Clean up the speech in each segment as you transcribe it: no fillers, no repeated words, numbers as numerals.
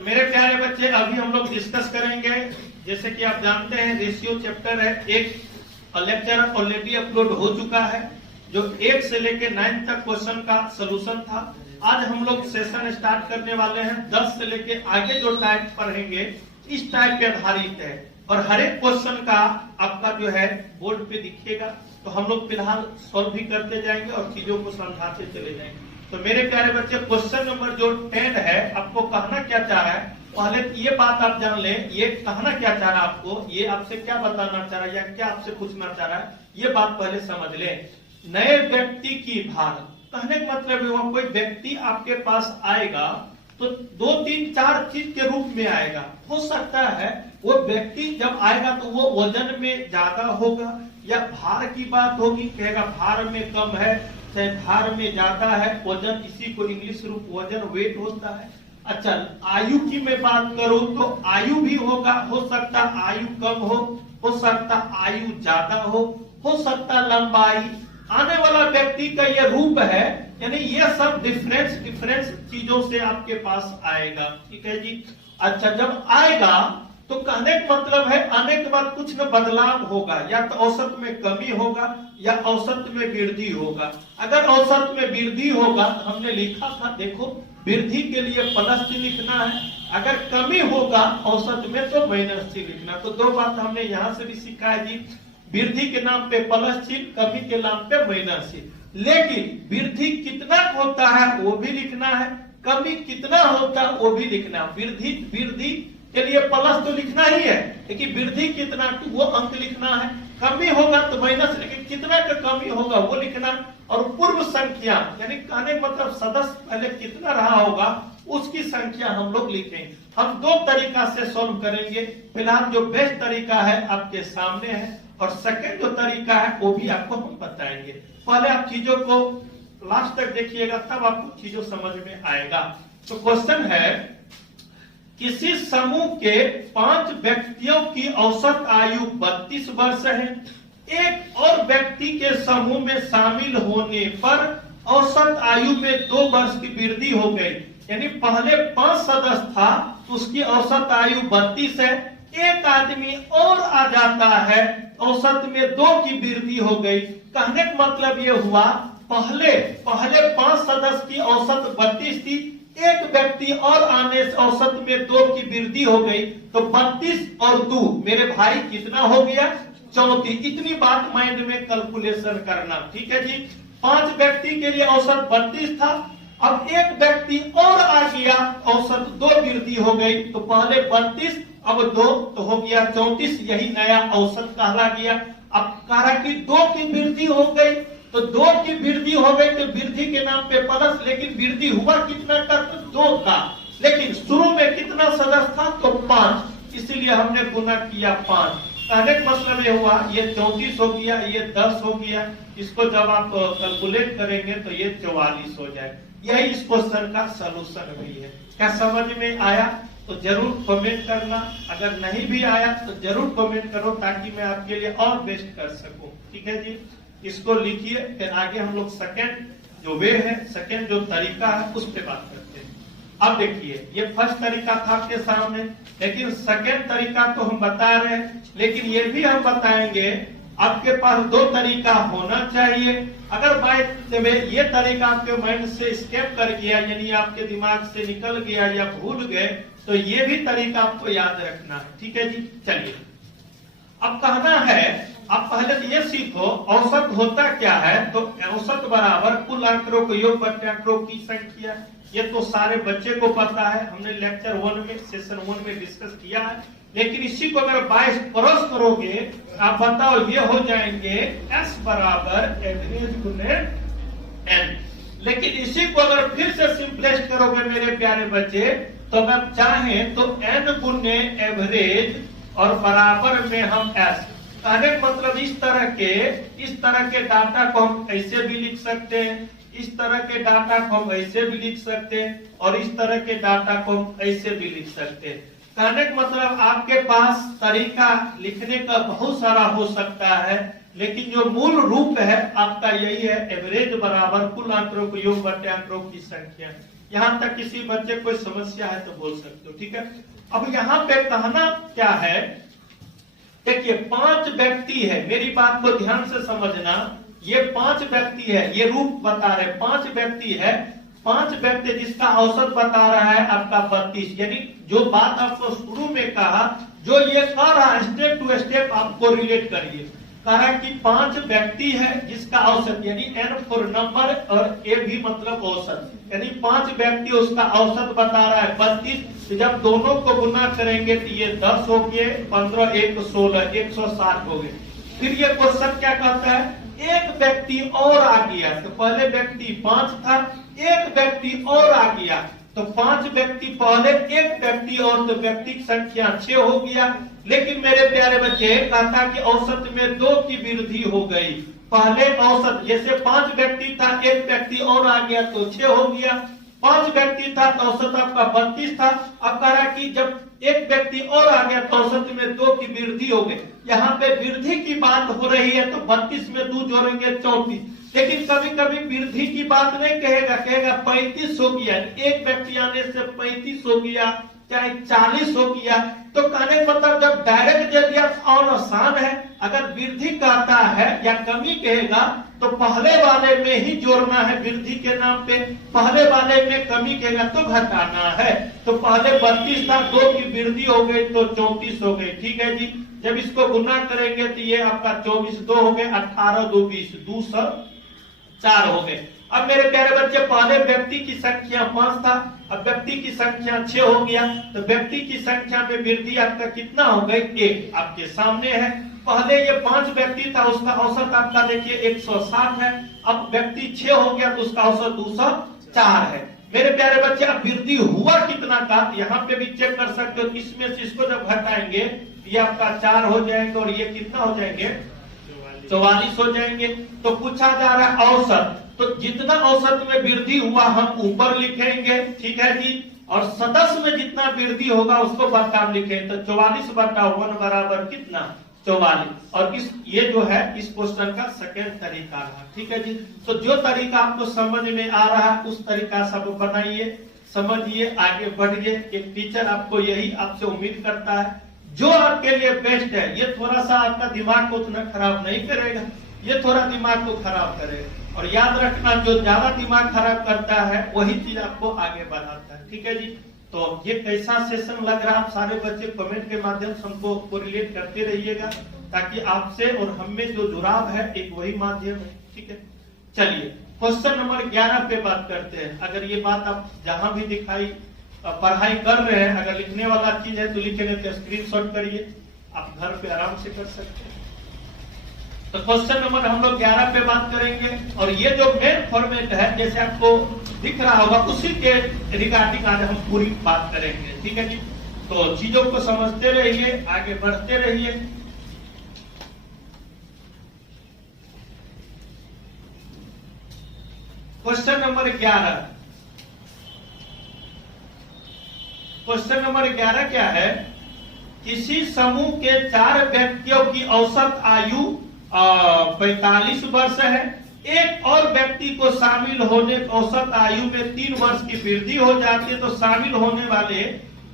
तो मेरे प्यारे बच्चे अभी हम लोग डिस्कस करेंगे, जैसे कि आप जानते हैं रेशियो चैप्टर है, एक लेक्चर ऑलरेडी अपलोड हो चुका है जो 1 से लेके 9 तक क्वेश्चन का सोल्यूशन था। आज हम लोग सेशन स्टार्ट करने वाले हैं 10 से लेके आगे जो टाइप पढ़ेंगे इस टाइप पे आधारित है और हर एक क्वेश्चन का आपका जो है बोर्ड पे दिखेगा, तो हम लोग फिलहाल सॉल्व भी करते जाएंगे और चीजों को समझाते चले जाएंगे। तो मेरे प्यारे बच्चे क्वेश्चन नंबर जो 10 है, आपको कहना क्या चाह रहा है, पहले ये बात आप जान ले, ये कहना क्या चाह रहा है आपको, ये आपसे क्या बताना चाह रहा है या क्या आपसे पूछना चाह रहा है, ये बात पहले समझ ले। नए व्यक्ति की भार, कहने का मतलब है कोई व्यक्ति आपके पास आएगा तो 2, 3, 4 चीज के रूप में आएगा। हो सकता है वो व्यक्ति जब आएगा तो वो वजन में ज्यादा होगा या भार की बात होगी, कहेगा भार में कम है, चाहे भार में ज्यादा है, वजन, इसी को इंग्लिश रूप वजन वेट होता है। अच्छा, आयु की मैं बात करूं तो आयु भी होगा, हो सकता आयु कम हो सकता आयु ज्यादा हो सकता लंबाई, आने वाला व्यक्ति का ये रूप है, यानी ये सब डिफरेंस चीजों से आपके पास आएगा। ठीक है जी। अच्छा, जब आएगा तो कहने का मतलब है आने के बाद कुछ न बदलाव होगा, या तो औसत में कमी होगा या औसत में वृद्धि होगा। अगर औसत में वृद्धि होगा तो हमने लिखा था, देखो वृद्धि के लिए प्लस सी लिखना है, अगर कमी होगा औसत में तो माइनस सी लिखना। तो दो बात हमने यहाँ से भी सीखा है जी, वृद्धि के नाम पे प्लस चिन्ह, कमी के नाम पे माइनस चिन्ह। लेकिन वृद्धि कितना होता है वो भी लिखना है, कमी कितना होता है वो भी लिखना है। वृद्धि के लिए प्लस तो लिखना ही है, लेकिन वृद्धि कितना वो अंक लिखना है, कमी होगा तो माइनस, लेकिन कितना का कमी होगा वो लिखना। और पूर्व संख्या यानी कहने मतलब सदस्य पहले कितना रहा होगा उसकी संख्या हम लोग लिखेंगे। हम 2 तरीका से सॉल्व करेंगे। फिलहाल जो बेस्ट तरीका है आपके सामने है और सेकंड जो तरीका है वो भी आपको हम बताएंगे। पहले आप चीजों को लास्ट तक देखिएगा, तब आपको चीजों समझ में आएगा। तो क्वेश्चन है, किसी समूह के 5 व्यक्तियों की औसत आयु 32 वर्ष है, एक और व्यक्ति के समूह में शामिल होने पर औसत आयु में 2 वर्ष की वृद्धि हो गई। यानी पहले 5 सदस्य था, उसकी औसत आयु 32 है, एक आदमी और आ जाता है, औसत में 2 की वृद्धि हो गई। कहने का मतलब ये हुआ, पहले 5 सदस्य की औसत 32 थी, एक व्यक्ति और आने से औसत में 2 की वृद्धि हो गई, तो 32 और 2 मेरे भाई कितना हो गया, 34। इतनी बात माइंड में कैलकुलेशन करना। ठीक है जी। 5 व्यक्ति के लिए औसत 32 था, अब एक व्यक्ति और आ गया, औसत 2 वृद्धि हो गई, तो पहले 32 अब 2 तो हो गया 34, यही नया औसत कहला गया। अब कहा कि 2 की वृद्धि हो गई, तो 2 की वृद्धि हो गई तो वृद्धि के नाम पे प्लस, लेकिन वृद्धि हुआ कितना का, तो 2 का, लेकिन शुरू में कितना सदस्य था, तो 5, इसीलिए हमने गुना किया 5। कहने का मतलब ये हुआ, ये 34 हो गया, ये 10 हो गया, इसको जब आप कैलकुलेट करेंगे तो ये 44 हो जाए। यही इस क्वेश्चन का सोल्यूशन भी है। क्या समझ में आया? तो जरूर कमेंट करना, अगर नहीं भी आया तो जरूर कमेंट करो ताकि मैं आपके लिए और बेस्ट कर सकूं। ठीक है जी। इसको लिखिए, फिर आगे हम लोग सेकंड जो वे है, सेकंड जो तरीका है उस पर बात करते हैं। अब देखिए, ये फर्स्ट तरीका था आपके सामने, लेकिन सेकंड तरीका तो हम बता रहे हैं, लेकिन ये भी हम बताएंगे आपके पास 2 तरीका होना चाहिए। अगर बाय द वे ये तरीका आपके माइंड से स्केप कर गया, यानी आपके दिमाग से निकल गया या भूल गए, तो ये भी तरीका आपको याद रखना है। ठीक है जी। चलिए, अब कहना है, आप पहले तो ये सीखो औसत होता क्या है। तो औसत बराबर कुल आंकड़ों को योग बटे आंकड़ों की संख्या। ये तो सारे बच्चे को पता है, हमने लेक्चर 1 में सेशन 1 में डिस्कस किया है, लेकिन इसी को अगर 22 क्रॉस करोगे, आप बताओ ये हो जाएंगे S बराबर एवरेज गुने N। लेकिन इसी को अगर फिर से सिंपलेस्ट करोगे मेरे प्यारे बच्चे, तो अगर चाहें तो N गुने एवरेज और बराबर में हम S। कहने का मतलब इस तरह के डाटा को हम ऐसे भी लिख सकते हैं, इस तरह के डाटा को हम ऐसे भी लिख सकते हैं, और इस तरह के डाटा को हम ऐसे भी लिख सकते हैं। कहने का मतलब आपके पास तरीका लिखने का बहुत सारा हो सकता है, लेकिन जो मूल रूप है आपका यही है, एवरेज बराबर कुल आंकड़ों को योग बटे आंकड़ों की संख्या। यहाँ तक किसी बच्चे कोई समस्या है तो बोल सकते हो, ठीक है। अब यहाँ पे कहना क्या है, देखिए 5 व्यक्ति है, मेरी बात को ध्यान से समझना, ये 5 व्यक्ति है, ये रूप बता रहे 5 व्यक्ति है, 5 व्यक्ति जिसका औसत बता रहा है आपका 32, यानी जो बात आपको शुरू में कहा, जो ये कर रहा है स्टेप टू स्टेप आपको रिलेट करिए। कह रहा है कि 5 व्यक्ति है जिसका औसत, यानी n फॉर नंबर और a भी मतलब औसत, यानी 5 व्यक्ति उसका औसत बता रहा है 32। तो जब दोनों को गुना करेंगे तो ये 10 हो गए, 15 1 16 160 हो गए। फिर ये क्वेश्चन क्या कहता है, एक व्यक्ति और आ गया, तो पहले व्यक्ति 5 था, एक व्यक्ति और आ गया, तो 5 व्यक्ति पहले, एक व्यक्ति और, तो व्यक्ति की संख्या 6 हो गया। लेकिन मेरे प्यारे बच्चे कहता कि औसत में 2 की वृद्धि हो गई। पहले औसत जैसे 5 व्यक्ति था, एक व्यक्ति और आ गया तो 6 हो गया, 5 व्यक्ति था तो औसत आपका 32 था। अब कह रहा कि जब एक व्यक्ति और आ गया तो औसत में 2 की वृद्धि हो गई। यहाँ पे वृद्धि की बात हो रही है तो 32 में 2 जोड़ेंगे 34। लेकिन कभी कभी वृद्धि की बात नहीं कहेगा, कहेगा 35 हो गया, एक व्यक्ति आने से 35 हो गया, चाहे 40 हो गया। तो कहने मतलब जब डायरेक्ट दे दिया और आसान है, अगर वृद्धि कहता है या कमी कहेगा तो पहले वाले में ही जोड़ना है वृद्धि के नाम पे, पहले वाले में कमी कहेगा तो घटाना है। तो पहले 32 था, 2 की वृद्धि हो गई तो 34 हो गई, ठीक है जी। जब इसको गुना करेंगे तो ये आपका 24 2 हो गए, 18 2 20, 204 हो गए। अब मेरे प्यारे बच्चे पहले व्यक्ति की संख्या 5 था, अब व्यक्ति की संख्या 6 हो गया, तो व्यक्ति की संख्या में वृद्धि आपका कितना हो गई, 1 आपके सामने है। पहले ये 5 व्यक्ति था, उसका औसत आपका देखिए 160 है, अब व्यक्ति 6 हो गया तो उसका औसत 204 है। मेरे प्यारे बच्चे अब वृद्धि हुआ कितना का यहाँ पे भी चेक कर सकते हो, इसमें से इसको जब घटाएंगे ये आपका 4 हो जाएंगे और ये कितना हो जाएंगे 44 हो जाएंगे। तो पूछा जा रहा है औसत, तो जितना औसत में वृद्धि हुआ हम ऊपर लिखेंगे, ठीक है जी, और सदस्य में जितना वृद्धि होगा उसको बटा लिखेंगे। तो 44/1 बराबर कितना 44। और इस ये जो है इस क्वेश्चन का सेकेंड तरीका है, ठीक है जी। तो जो तरीका आपको समझ में आ रहा है उस तरीका सब बनाइए, समझिए, आगे बढ़िए। एक टीचर आपको यही आपसे उम्मीद करता है, जो आपके लिए बेस्ट है। ये थोड़ा सा आपका दिमाग को उतना खराब नहीं करेगा, ये थोड़ा दिमाग को खराब करेगा। और याद रखना जो ज्यादा दिमाग खराब करता है वही चीज आपको आगे बढ़ाता है, ठीक है जी। तो ये कैसा सेशन लग रहा है, आप सारे बच्चे कमेंट के माध्यम से हमको कोरिलेट करते रहिएगा, ताकि आपसे और हम में जो जुड़ाव है एक वही माध्यम है, ठीक है। चलिए क्वेश्चन नंबर 11 पे बात करते हैं। अगर ये बात आप जहां भी दिखाई पढ़ाई कर रहे हैं, अगर लिखने वाला चीज है तो लिखने के स्क्रीनशॉट करिए, आप घर पे आराम से कर सकते हैं। तो क्वेश्चन नंबर हम लोग 11 पे बात करेंगे, और ये जो मेन फॉर्मेट है जैसे आपको दिख रहा होगा उसी के रिगार्डिंग आज हम पूरी बात करेंगे, ठीक है जी। तो चीजों को समझते रहिए, आगे बढ़ते रहिए। क्वेश्चन नंबर 11, क्वेश्चन नंबर 11 क्या है, किसी समूह के 4 व्यक्तियों की औसत आयु 45 वर्ष है, एक और व्यक्ति को शामिल होने औसत आयु में 3 वर्ष की वृद्धि हो जाती है, तो शामिल होने वाले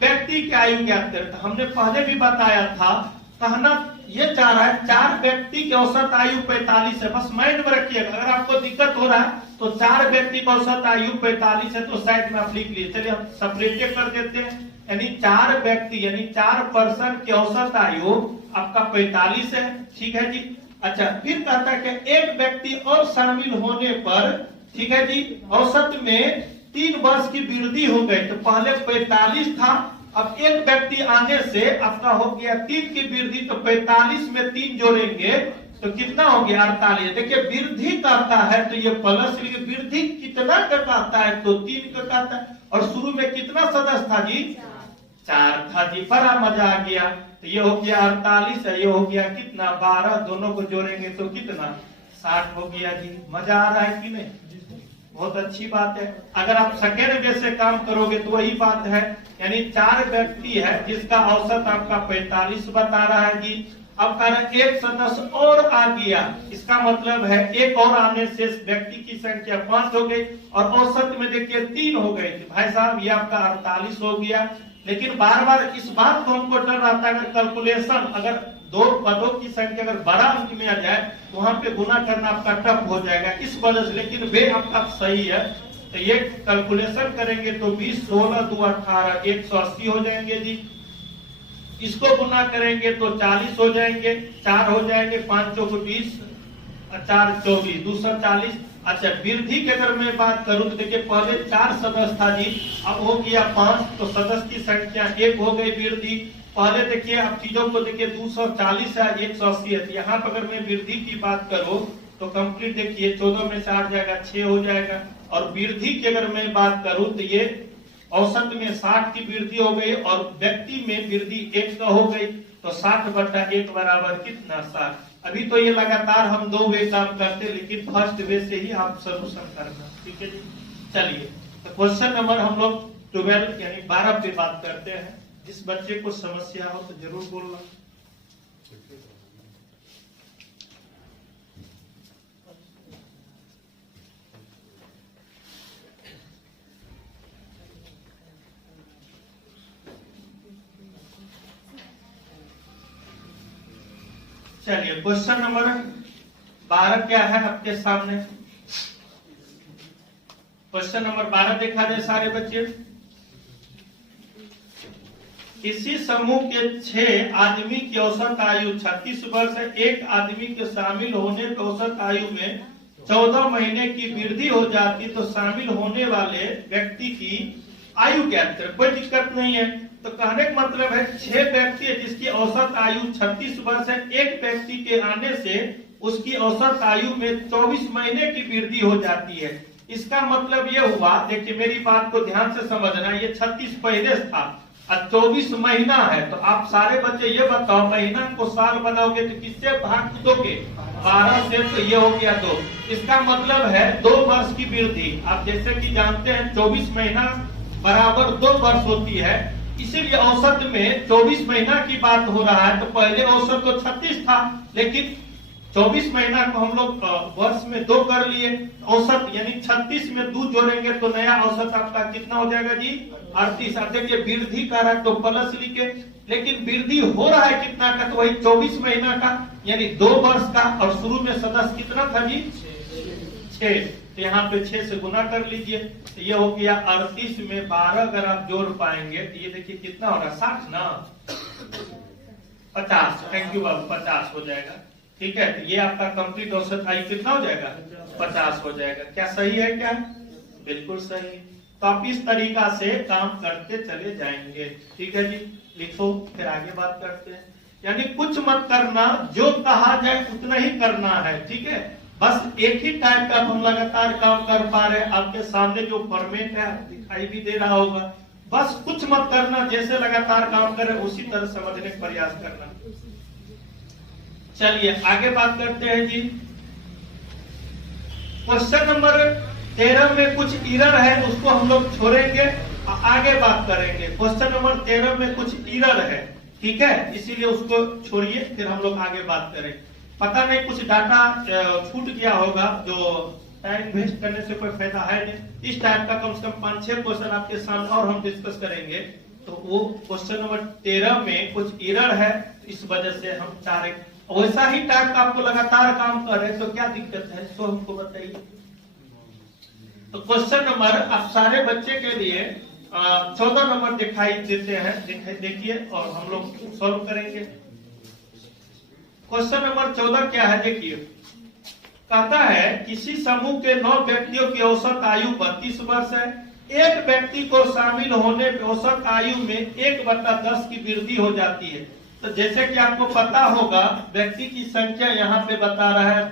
व्यक्ति की आयु ज्ञात करें। तो हमने पहले भी बताया था, कहना ये चाह रहा है 4 व्यक्ति की औसत आयु 45 है, बस माइंड में रखिएगा। अगर आपको दिक्कत हो रहा है तो 4 व्यक्ति की औसत आयु 45 है तो साइड में आप लिख लीजिए। चलिए हम सेपरेट कर देते हैं, यानी 4 व्यक्ति यानी 4 पर्सन की औसत आयु आपका 45 है, ठीक है जी। अच्छा, फिर कहता है कि एक व्यक्ति और शामिल होने पर, ठीक है जी, औसत में 3 वर्ष की वृद्धि हो गई। तो पहले 45 था, अब एक व्यक्ति आने से आपका हो गया 3 की वृद्धि, तो 45 में 3 जोड़ेंगे तो कितना हो गया 48। देखिए वृद्धि कहता है तो ये प्लस, वृद्धि कितना का कहता है तो 3 का कहता है। और शुरू में कितना सदस्य था जी 4 था जी, बड़ा मजा आ गया। तो ये हो गया 48 है, ये हो गया कितना 12, दोनों को जोड़ेंगे तो कितना 60 हो गया जी। मजा आ रहा है कि नहीं, बहुत अच्छी बात है। अगर आप सेकेंड वे से काम करोगे तो वही बात है, यानी 4 व्यक्ति है जिसका औसत आपका 45 बता रहा है जी। अब कह रहे एक सदस्य और आ गया, इसका मतलब है एक और आने से व्यक्ति की संख्या 5 हो गई और औसत में देखिए 3 हो गई। भाई साहब ये आपका 48 हो गया। लेकिन बार बार इस बात को हमको डर रहता है, अगर कैलकुलेशन अगर दो पदों की संख्या अगर बड़ा अंक में आ जाए तो वहां पे गुना करना आपका टफ हो जाएगा इस वजह से। लेकिन वे आपका सही है, तो ये कैलकुलेशन करेंगे तो 20 16 2 18 180 हो जाएंगे जी। इसको गुना करेंगे तो 40 हो जाएंगे, 4 हो जाएंगे, 5 चौक 20, 4 24 240। अच्छा वृद्धि की अगर मैं बात करूं तो देखिए पहले 4 सदस्य था जी, अब हो गया 5, तो सदस्य की संख्या 1 हो गई वृद्धि। पहले देखिए अब चीजों को देखिए 240 है 180 है, यहाँ पर अगर मैं वृद्धि की बात करूं तो कंप्लीट देखिए 14 में से 8 जाएगा 6 हो जाएगा। और वृद्धि की अगर मैं बात करूं तो ये औसत में 60 की वृद्धि हो गई और व्यक्ति में वृद्धि 1 का हो गई, तो 60/1 बराबर कितना 60। अभी तो ये लगातार हम 2 वे काम करते, लेकिन फर्स्ट वे से ही आप सोल्यूशन करना, ठीक है जी। चलिए तो क्वेश्चन नंबर हम लोग 12 यानी 12 पे बात करते हैं। जिस बच्चे को समस्या हो तो जरूर बोलना। चलिए क्वेश्चन नंबर 12 क्या है आपके सामने। क्वेश्चन नंबर 12 देखा जाए सारे बच्चे। किसी समूह के 6 आदमी की औसत आयु 36 वर्ष है। एक आदमी के शामिल होने पर औसत आयु में 14 महीने की वृद्धि हो जाती, तो शामिल होने वाले व्यक्ति की आयु क्या है? कोई दिक्कत नहीं है। तो कहने का मतलब है 6 व्यक्ति है जिसकी औसत आयु 36 वर्ष है। एक व्यक्ति के आने से उसकी औसत आयु में 24 महीने की वृद्धि हो जाती है। इसका मतलब ये हुआ, देखिए मेरी बात को ध्यान से समझना, ये 36 पहले था और 24 महीना है। तो आप सारे बच्चे ये बताओ महीना को साल बनाओगे तो किससे भाग दोगे? 12 से, तो ये हो गया 2। इसका मतलब है 2 वर्ष की वृद्धि। आप जैसे कि जानते हैं 24 महीना बराबर 2 वर्ष होती है, इसीलिए औसत में 24 महीना की बात हो रहा है। तो पहले औसत तो 36 था, लेकिन 24 महीना को हम लोग वर्ष में 2 कर लिए, औसत यानी 36 में 2 जोड़ेंगे तो नया औसत आपका कितना हो जाएगा जी? 38। अब देखिए वृद्धि कर रहा है तो प्लस लिखे, लेकिन वृद्धि हो रहा है कितना का? तो वही 24 महीना का यानी 2 वर्ष का। और शुरू में सदस्य कितना था जी? 6। तो यहाँ पे 6 से गुना कर लीजिए, तो ये हो गया 38 में 12 अगर आप जोड़ पाएंगे तो ये देखिए कितना हो रहा है? 60 ना 50। थैंक यू बाबू, 50 हो जाएगा। ठीक है, तो ये आपका कंप्लीट औसत आयु कितना हो जाएगा? 50 हो जाएगा। क्या सही है? क्या बिल्कुल सही। तो आप इस तरीका से काम करते चले जाएंगे। ठीक है जी, लिखो फिर आगे बात करते हैं। यानी कुछ मत करना, जो कहा जाए उतना ही करना है। ठीक है, बस एक ही टाइप का हम लगातार काम कर पा रहे हैं। आपके सामने जो फॉर्मेट है दिखाई भी दे रहा होगा। बस कुछ मत करना, जैसे लगातार काम कर रहे उसी तरह समझने का प्रयास करना। चलिए आगे बात करते हैं जी। क्वेश्चन नंबर 13 में कुछ एरर है, उसको हम लोग छोड़ेंगे, आगे बात करेंगे। क्वेश्चन नंबर 13 में कुछ एरर है, ठीक है, इसीलिए उसको छोड़िए, फिर हम लोग आगे बात करें। पता नहीं कुछ डाटा छूट गया होगा, जो टाइम वेस्ट करने से कोई फायदा है नहीं। इस टाइप का कम से कम 5-6 क्वेश्चन आपके सामने और हम डिस्कस करेंगे। तो वो क्वेश्चन नंबर 13 में कुछ एरर है, इस वजह से हम चाह रहे वैसा ही टाइप का आपको लगातार काम कर रहे, तो क्या दिक्कत है सो हमको बताइए। तो क्वेश्चन नंबर आप सारे बच्चे के लिए 14 नंबर दिखाई देते हैं, देखिए और हम लोग सॉल्व करेंगे। क्वेश्चन नंबर 14 क्या है देखिए, कहता है किसी समूह के 9 व्यक्तियों की औसत आयु 32 वर्ष है। एक व्यक्ति को शामिल होने पर औसत आयु में 1/10 की वृद्धि हो जाती है। तो जैसे कि आपको पता होगा व्यक्ति की संख्या यहाँ पे बता रहा है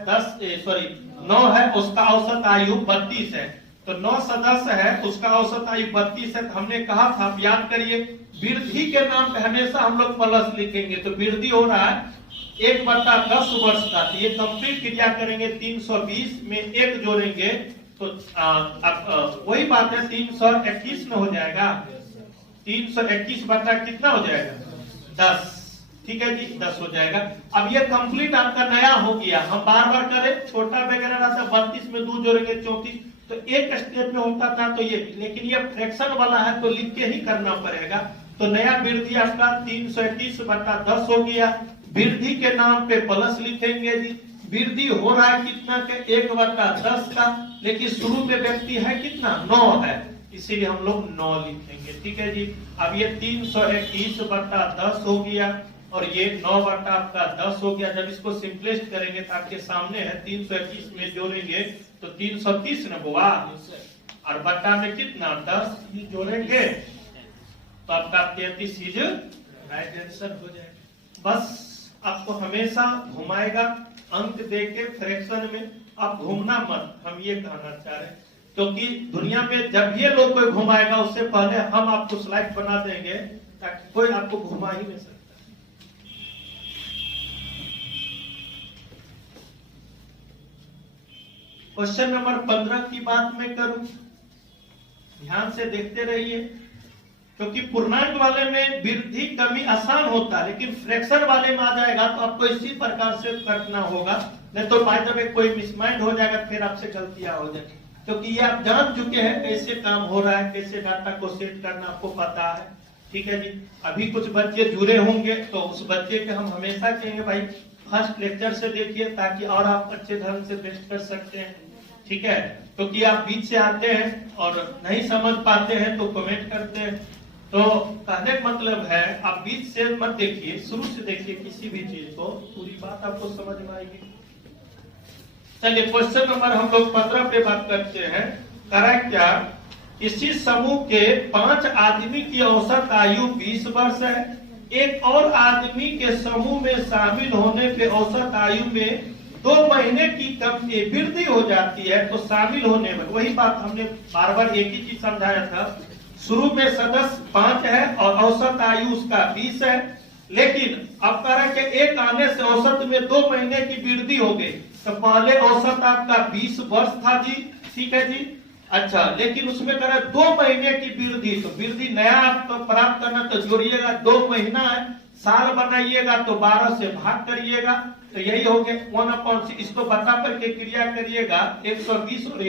9 है, उसका औसत आयु 32 है। तो 9 सदस्य है, उसका औसत आयु 32 है। तो हमने कहा था, आप याद करिए, वृद्धि के नाम पे हमेशा हम लोग प्लस लिखेंगे। तो वृद्धि हो रहा है 1/10 वर्ष का। तो ये कंप्लीट क्रिया करेंगे, 320 में 1 जोड़ेंगे तो वही बात है 321 में हो जाएगा। 321 बटा कितना हो जाएगा? 10। ठीक है जी, 10 हो जाएगा। अब ये कंप्लीट आपका नया हो गया। हम बार बार करें, छोटा वगैरह रहता 32 में 2 जोड़ेंगे 34, तो एक स्टेप में होता था तो ये, लेकिन ये फ्रैक्शन वाला है तो लिख के ही करना पड़ेगा। तो नया वृद्धि आपका 321/10 हो गया। वृद्धि के नाम पे प्लस लिखेंगे जी। वृद्धि हो रहा है कितना के 1/10 का, लेकिन शुरू में व्यक्ति है कितना 9 है, इसीलिए हम लोग 9 लिखेंगे। ठीक है जी। अब ये 321/10 हो गया और ये 9/10 हो गया। जब इसको सिंपलेस्ट करेंगे तो आपके सामने है 321 में जोड़ेंगे तो 330 न बुआ, और बट्टा में कितना 10 जोड़ेंगे तो आपका 33 इज राइट आंसर हो जाएगा। बस आपको हमेशा घुमाएगा अंक देके फ्रैक्शन में, आप घूमना मत, हम ये कहना चाह रहे हैं। क्योंकि दुनिया में जब ये लोग कोई घुमाएगा उससे पहले हम आपको स्लाइड बना देंगे ताकि कोई आपको घुमा ही नहीं सकता। क्वेश्चन नंबर 15 की बात मैं करूं, ध्यान से देखते रहिए, क्योंकि पूर्णांक वाले में वृद्धि कमी आसान होता है, लेकिन फ्रैक्शन वाले में आ जाएगा तो आपको इसी प्रकार से करना होगा, नहीं तो बाद में कोई मिसमाइंड हो जाएगा, फिर आपसे गलतियां हो जाएगी। क्योंकि ये आप जान चुके हैं कैसे काम हो रहा है, कैसे डाटा को सेट करना आपको पता है। ठीक है जी। अभी कुछ बच्चे जुड़े होंगे तो उस बच्चे के हम हमेशा कहेंगे भाई फर्स्ट लेक्चर से देखिए ताकि और आप अच्छे ढंग से टेस्ट कर सकते हैं। ठीक है, क्योंकि आप बीच से आते हैं और नहीं समझ पाते हैं तो कमेंट करते हैं। तो कहने का मतलब है आप बीच से मत देखिए, शुरू से देखिए किसी भी चीज को, पूरी बात आपको समझ में आएगी। चलिए क्वेश्चन नंबर हम लोग 15 पे बात करते हैं। करा क्या, किसी समूह के 5 आदमी की औसत आयु 20 वर्ष है, एक और आदमी के समूह में शामिल होने पे औसत आयु में 2 महीने की कम वृद्धि हो जाती है, तो शामिल होने में वही बात हमने बार बार एक ही चीज समझाया था। शुरू में सदस्य 5 है और औसत आयु उसका 20 है, लेकिन अब कह रहा है कि एक आने से औसत में 2 महीने की वृद्धि हो गई। तो पहले औसत आपका 20 वर्ष था जी, ठीक है जी। अच्छा, लेकिन उसमें कह रहा है 2 महीने की वृद्धि, तो वृद्धि नया आपको प्राप्त करना तो जोड़िएगा, 2 महीना है, साल बनाइएगा तो 12 से भाग करिएगा, तो यही हो गया 1/6। इसको बता पर के क्रिया करिएगा 120 और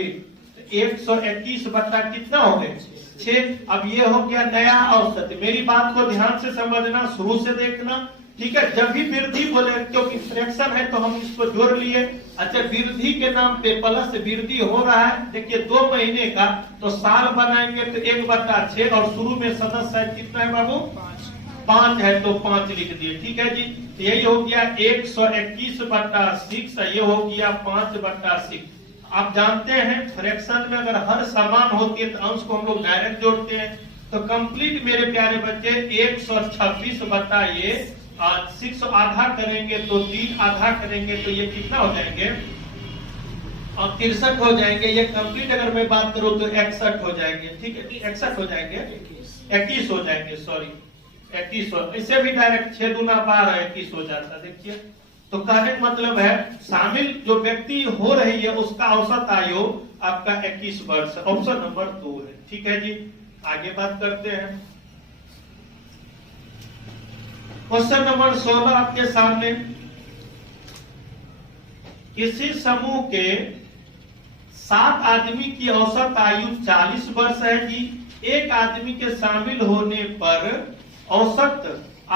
121 बता कितना हो गए 6। अब ये हो गया नया औसत। मेरी बात को ध्यान से समझना, शुरू से देखना। ठीक है, जब भी वृद्धि बोले, क्योंकि फ्रैक्शन है तो हम इसको जोड़ लिए। अच्छा, वृद्धि के नाम पे प्लस वृद्धि हो रहा है, देखिए 2 महीने का, तो साल बनाएंगे तो 1/6 और शुरू में सदस्य है कितना है बाबू 5 है तो 5 लिख दिए। ठीक है जी, तो यही हो गया 121/6, ये हो गया 5/6। आप जानते हैं फ्रैक्शन में अगर हर समान होती है तो अंश को हम लोग डायरेक्ट जोड़ते हैं। तो कंप्लीट मेरे प्यारे बच्चे 126 बताइए 6 आधा करेंगे तो 3 आधा करेंगे तो ये कितना हो जाएंगे और 63 हो जाएंगे। ये कंप्लीट अगर मैं बात करूं तो 61 हो जाएंगे। ठीक है, 61 हो जाएंगे, 21 हो जाएंगे, सॉरी 21 हो, इससे भी डायरेक्ट 6 दूना 12 21 हो जाता। देखिए, तो कहने का मतलब है शामिल जो व्यक्ति हो रही है उसका औसत आयु आपका 21 वर्ष, ऑप्शन नंबर 2 है। ठीक है जी, आगे बात करते हैं। क्वेश्चन नंबर 16 आपके सामने, किसी समूह के 7 आदमी की औसत आयु 40 वर्ष है जी। एक आदमी के शामिल होने पर औसत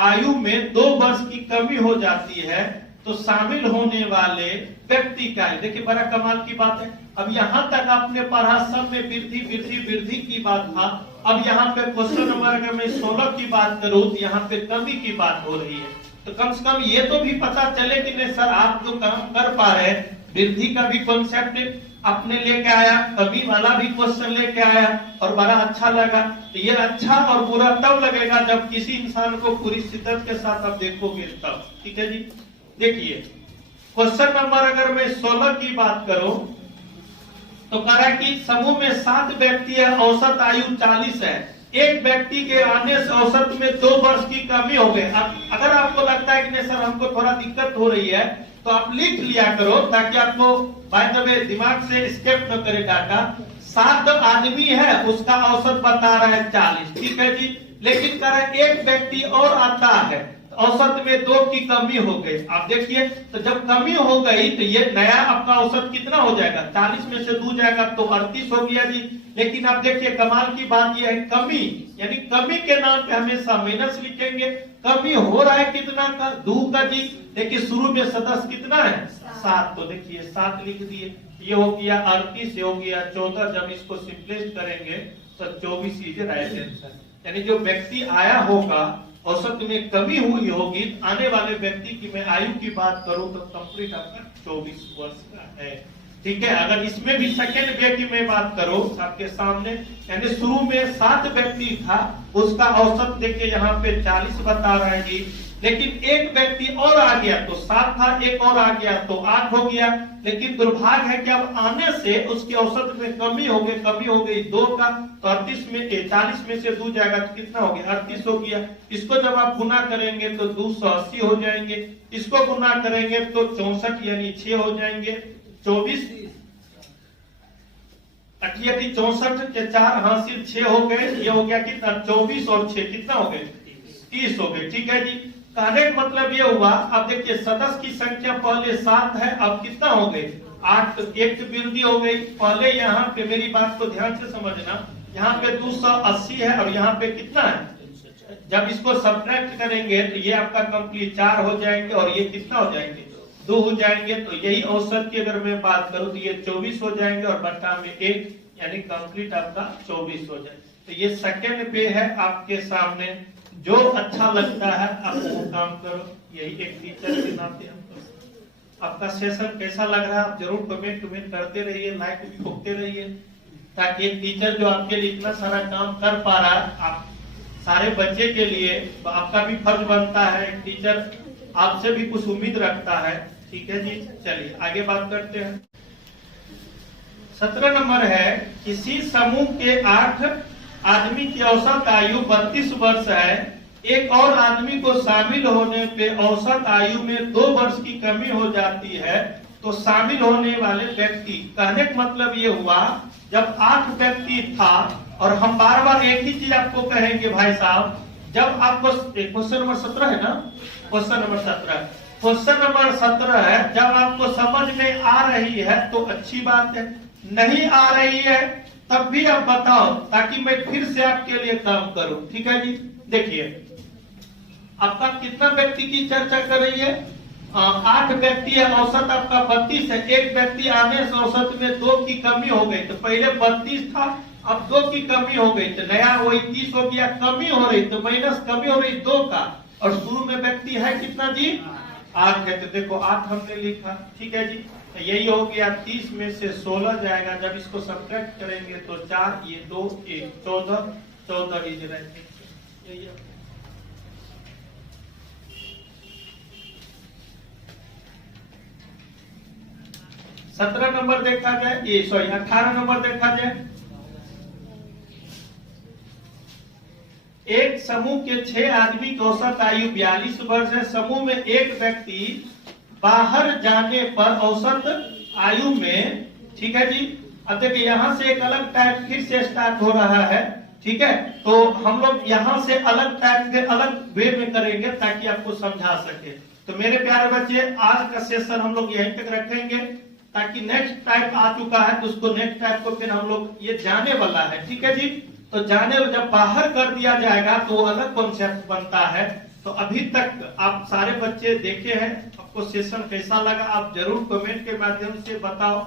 आयु में 2 वर्ष की कमी हो जाती है, तो शामिल होने वाले व्यक्ति का है। देखिए बड़ा कमाल की बात है। अब यहाँ तक आपने पढ़ा सब में वृद्धि वृद्धि वृद्धि की बात था। अब यहाँ पे क्वेश्चन नंबर अगर मैं 16 की बात करूं तो यहाँ पे कमी की बात हो रही है। तो कम से कम ये तो भी पता चले कि नहीं सर आप जो काम कर पा रहे हैं, वृद्धि का भी कॉन्सेप्ट अपने लेके आया, कमी वाला भी क्वेश्चन लेके आया और बड़ा अच्छा लगा। तो ये अच्छा और बुरा तब लगेगा जब किसी इंसान को पूरी शिद्दत के साथ आप देखोगे तब। ठीक है जी, देखिए क्वेश्चन नंबर अगर मैं 16 की बात करूं तो कह रहा है कि समूह में 7 व्यक्ति है, औसत आयु 40 है। एक व्यक्ति के आने से औसत में 2 वर्ष की कमी हो गई। अगर आपको लगता है कि नहीं सर हमको थोड़ा दिक्कत हो रही है तो आप लिख लिया करो ताकि आपको बाय द वे दिमाग से स्केप न करे डाटा। 7 आदमी है, उसका औसत बता रहा है 40। ठीक है जी, लेकिन कह रहा है एक व्यक्ति और आता है, औसत में 2 की कमी हो गई। आप देखिए, तो जब कमी हो गई तो ये नया आपका औसत कितना हो जाएगा, 40 में से 2 जाएगा तो 38 हो गया जी। लेकिन आप देखिए कमाल की बात यह है, कमी यानी कमी के नाम पे हमेशा माइनस लिखेंगे। कमी हो रहा है कितना का, 2 का जी। देखिए शुरू में सदस्य कितना है, 7, तो देखिए 7 लिख दिए। ये हो गया 38, ये हो गया 14। जब इसको सिंपलेस्ट करेंगे तो 24 इज राइट आंसर। यानी जो व्यक्ति आया होगा औसत में कमी हुई होगी, आने वाले व्यक्ति की मैं आयु की बात करूं तो कंप्लीट आपका 24 वर्ष का है। ठीक है, अगर इसमें भी सेकेंड वे की मैं बात करूं आपके सामने, यानी शुरू में 7 व्यक्ति था, उसका औसत देखिए यहाँ पे 40 बता रहा है जी। लेकिन एक व्यक्ति और आ गया तो 7 था, एक और आ गया तो 8 हो गया। लेकिन दुर्भाग्य है कि अब आने से उसके औसत में कमी हो गई 2 का, तो 40 में से 2 जाएगा तो कितना हो गया, 38 हो गया। इसको जब आप गुना करेंगे तो 280 हो जाएंगे, इसको गुना करेंगे तो 64 यानी 6 हो जाएंगे। 24 68 64 के 4 हासिल 6 हो गए। ये हो गया कितना, 24 और 6 कितना हो गए, 30 हो गए। ठीक है जी, कहने का मतलब ये हुआ, अब देखिए सदस्य की संख्या पहले 7 है, अब कितना हो गए, 8, तो 1 वृद्धि हो गई। पहले यहाँ पे मेरी बात को ध्यान से समझना, यहाँ पे 280 है और यहाँ पे कितना है, जब इसको सब्ट्रैक्ट करेंगे तो ये आपका कंप्लीट 4 हो जाएंगे और ये कितना हो जाएंगे, 2 हो जाएंगे। तो यही औसत की अगर मैं बात करूं तो ये 24 हो जाएंगे और बटा में 1 यानी कंप्लीट आपका 24 हो जाए। तो ये सेकेंड वे है आपके सामने। जो अच्छा लगता है आप वो काम करो, यही एक टीचर के नाते हम करो। आपका सेशन कैसा लग रहा है आप जरूर कमेंट करते रहिए, लाइक भी ठोकते रहिए, ताकि एक टीचर जो आपके लिए इतना सारा काम कर पा रहा है, आप सारे बच्चे के लिए, तो आपका भी फर्ज बनता है, एक टीचर आपसे भी कुछ उम्मीद रखता है। ठीक है जी, चलिए आगे बात करते हैं। 17 नंबर है, किसी समूह के 8 आदमी की औसत आयु 32 वर्ष है, एक और आदमी को शामिल होने पे औसत आयु में 2 वर्ष की कमी हो जाती है, तो शामिल होने वाले व्यक्ति, कहने का मतलब ये हुआ जब 8 व्यक्ति था, और हम बार बार एक ही चीज आपको कहेंगे भाई साहब, जब आपको क्वेश्चन नंबर 17 है ना, क्वेश्चन नंबर 17 है, जब आपको समझ में आ रही है तो अच्छी बात है, नहीं आ रही है तब भी आप बताओ, ताकि मैं फिर से आपके लिए काम करूं। ठीक है जी, देखिए आपका कितना व्यक्ति की चर्चा कर रही है, 8 व्यक्ति है, औसत आपका 32 है। एक व्यक्ति आने से औसत में 2 की कमी हो गई, तो पहले 32 था, अब 2 की कमी हो गई, तो नया वही 30 हो गया। कमी हो रही तो माइनस कमी हो रही 2 का, और शुरू में व्यक्ति है कितना जी, 8 है, तो देखो 8 हमने लिखा। ठीक है जी, यही हो गया। 30 में से 16 जाएगा, जब इसको सब्ट्रैक्ट करेंगे तो 4, ये 2, 1, 14 इज राइट। 17 नंबर देखा जाए, ये सॉरी 18 नंबर देखा जाए। एक समूह के 6 आदमी की औसत आयु 42 वर्ष है। समूह में एक व्यक्ति बाहर जाने पर औसत आयु में, ठीक है जी, अब देखिए यहाँ से एक अलग टाइप फिर से स्टार्ट हो रहा है। ठीक है, तो हम लोग यहाँ से अलग टाइप फिर अलग वे में करेंगे ताकि आपको समझा सके। तो मेरे प्यारे बच्चे, आज का सेशन हम लोग यहीं तक रखेंगे, ताकि नेक्स्ट टाइप आ चुका है तो उसको नेक्स्ट टाइप को फिर हम लोग, ये जाने वाला है। ठीक है जी, तो जाने जब बाहर कर दिया जाएगा तो अलग कॉन्सेप्ट बनता है। तो अभी तक आप सारे बच्चे देखे हैं, आपको सेशन कैसा लगा आप जरूर कमेंट के माध्यम से बताओ,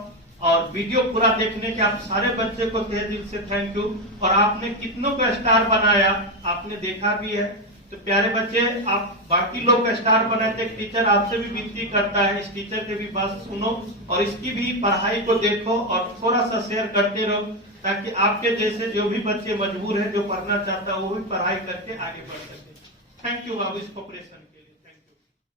और वीडियो पूरा देखने के आप सारे बच्चे को तहे दिल से थैंक यू। और आपने कितनों को स्टार बनाया आपने देखा भी है। तो प्यारे बच्चे, आप बाकी लोग का स्टार बनाए थे, टीचर आपसे भी विनती करता है, इस टीचर के भी बात सुनो और इसकी भी पढ़ाई को देखो और थोड़ा सा शेयर करते रहो, ताकि आपके जैसे जो भी बच्चे मजबूर है, जो पढ़ना चाहता है, वो भी पढ़ाई करके आगे बढ़ सके। थैंक यू बाबू इस कोऑपरेशन।